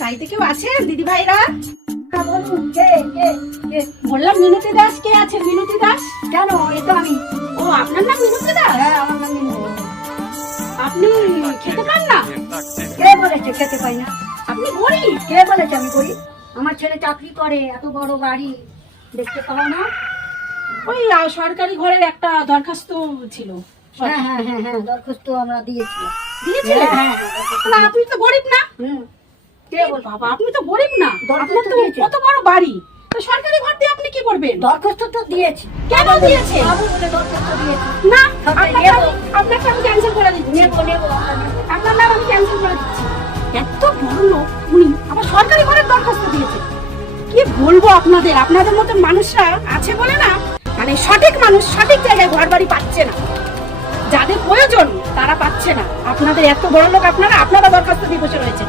বাড়িতে কেউ আছেন দিদি ভাইরা? বললাম মিনতি দাস কে আছে? মিনতি দাস কেন? এটা আমি। ও আপনার নাম মিনতি দাস? হ্যাঁ, আমার নাম মিনতি। আপনি খেতে পান না? কে বলেছে খেতে পাই না? আপনি গরিব? কে বলেছে আমি করি? আমার ছেলে চাকরি করে, এত বড় বাড়ি, দেখতে পাও না? ওই সরকারি ঘরের একটা দরখাস্ত ছিল। হ্যাঁ হ্যাঁ হ্যাঁ হ্যাঁ, দরখাস্ত আমরা দিয়েছিলাম। দিয়েছিলেন? হ্যাঁ, হ্যাঁ, দরখাস্ত না আপনি তো গরিব না? হুম। কে বল? বাবা আপনি তো গরিব না, দরখাস্ত আপনার তো দিয়েছে। কত বড় বাড়ি, তো সরকারি ঘর দিয়ে আপনি কি করবেন? দরখাস্ত তো দিয়েছি। কেন দিয়েছে? বাবু বলে দরখাস্ত দিয়েছি। না সরকারি আপনাকে আমি ক্যান্সেল করে দিচ্ছি। নেবো নেবো, আমরা নেবো। আপনার নাম আমি ক্যান্সেল করে দিচ্ছি। এত বড় লোক উনি, আবার সরকারি ঘরের দরখাস্ত দিয়েছে। কি বলবো আপনাদের, আপনাদের মতো মানুষরা আছে বলে না, মানে সঠিক মানুষ সঠিক জায়গায় ঘর বাড়ি পাচ্ছে না, যাদের প্রয়োজন তারা পাচ্ছে না। আপনাদের এত বড় লোক আপনারা দরখাস্ত দিয়ে বসে রয়েছে।